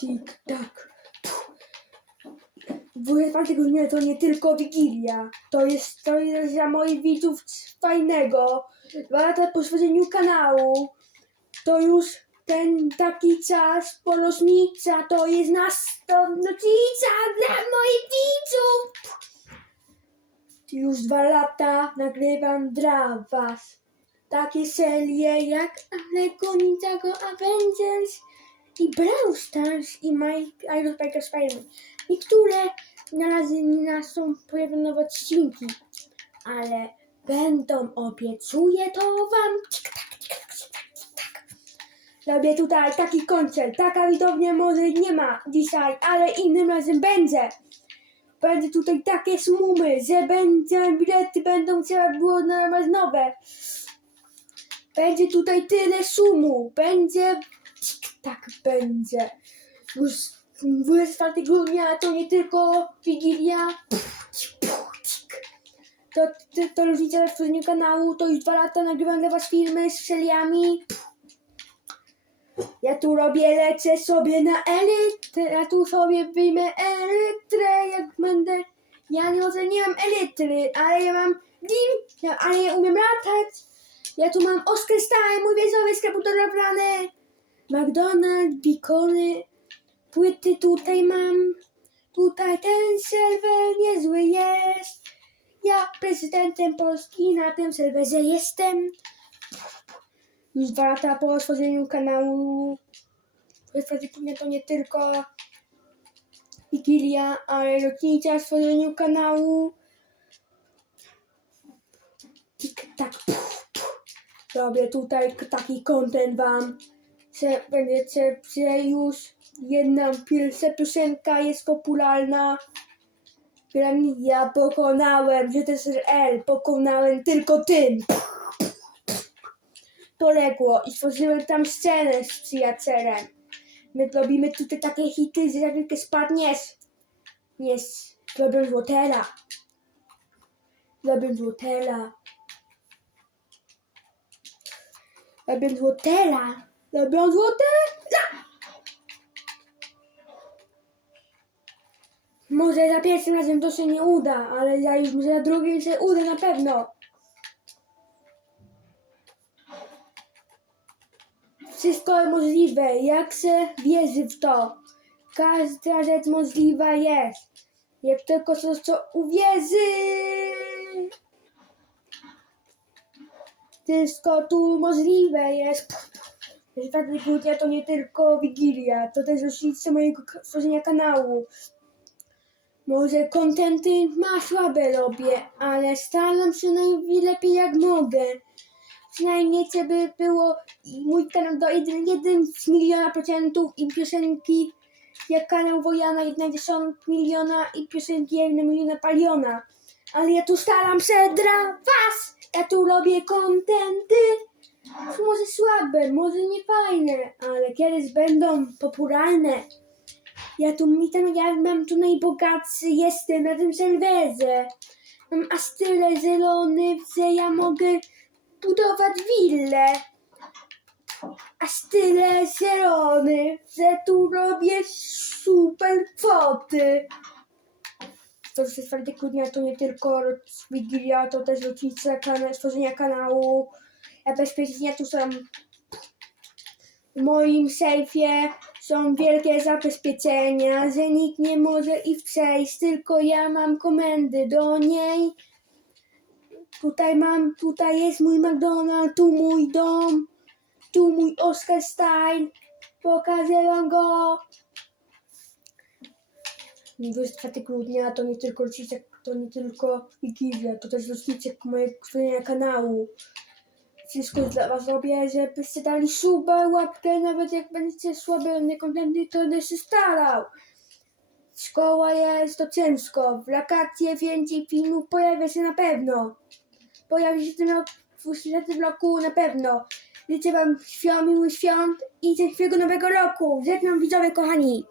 Tik, tak. 24 grudnia to nie tylko Wigilia. To jest, jest dla moich widzów coś fajnego. Dwa lata po stworzeniu kanału. To już ten taki czas, porocznica, to jest następnica dla moich widzów. Już dwa lata nagrywam dla was takie serie jak Lego Ninjago Avengers i Brawl Stars i Mike Iron Spider Spider-Man. Niektóre na razie nie są pojawione nowe odcinki, ale będą, obiecuję to wam. Tik tak, tik tak, tik tak, tak. Robię tutaj taki koncert, taka widownia może nie ma dzisiaj, ale innym razem będzie. Będzie tutaj takie smumy, że będzie, bilety będą trzeba było nadawać nowe. Będzie tutaj tyle szumu. Będzie. Tak będzie. Już 24 grudnia to nie tylko Wigilia. To, to, to różnica tworzeniu kanału. To już dwa lata nagrywam dla was filmy z seriami. Ja tu robię, lecę sobie na elytrę. Ja tu sobie wyjmę elytrę, jak będę. Ja nie, mam elitry, ale ja mam dim, ja, ale ja umiem latać. Ja tu mam Oscar Style, mój wieżowy sklep budowlany. McDonald's, bikony. Płyty tutaj mam. Tutaj ten serwer niezły jest. Ja prezydentem Polski na tym serwerze jestem. Już dwa lata po stworzeniu kanału. Prawdopodobnie to nie tylko Wigilia, ale rocznica stworzeniu kanału. Tik tak. Robię tutaj taki content wam, że będziecie, że już jedna pierwsza piosenka jest popularna. Ja pokonałem, że to jest L, pokonałem tylko tym. Poległo i stworzyłem tam scenę z przyjacielem. My robimy tutaj takie hity, że jak tylko spadniesz, nie zrobię złotela. Zrobię złotela. Robię złotela. Robię złotela. Może za pierwszym razem to się nie uda, ale ja już za drugim się uda na pewno. Wszystko możliwe, jak się wierzy w to. Każda rzecz możliwa jest. Jak tylko coś, co uwierzy. Wszystko tu możliwe jest. 4 grudnia to nie tylko Wigilia, to też rocznica mojego tworzenia kanału. Może kontenty ma słabe robię, ale staram się najlepiej jak mogę. Przynajmniej żeby było i mój kanał do 1, 1 z miliona procentów i piosenki jak kanał Wojana 1 miliona i piosenki 1 miliona paliona. Ale ja tu staram się dla was. Ja tu robię kontenty. Słabe, może nie fajne, ale kiedyś będą popularne. Ja tu mi tam, ja mam tu najbogatszy jestem na tym serwerze. Mam aż tyle zielony, że ja mogę budować willę. Aż tyle zielony, że tu robię super kwoty. To, że 4 grudnia to nie tylko Wigilia, to też rocznica kana- stworzenia kanału. Bezpiecznie tu są w moim sejfie są wielkie zabezpieczenia, że nikt nie może ich przejść, tylko ja mam komendy do niej. Tutaj mam, tutaj jest mój McDonald's, tu mój dom, tu mój Oscar Style, pokażę wam go. 24 grudnia to nie tylko rocznica, to nie tylko Wigilia, to też rocznica mojego kanału. Wszystko dla was robię, żebyście dali suba, łapkę, nawet jak będziecie słabe, niekompletny, to będę się starał. Szkoła jest to ciężko, wakacje więcej filmów pojawia się na pewno. Pojawi się w tym roku, w tym roku na pewno. Życzę wam świąt, miłych świąt i szczęśliwego nowego roku. Żegnam widzowie kochani.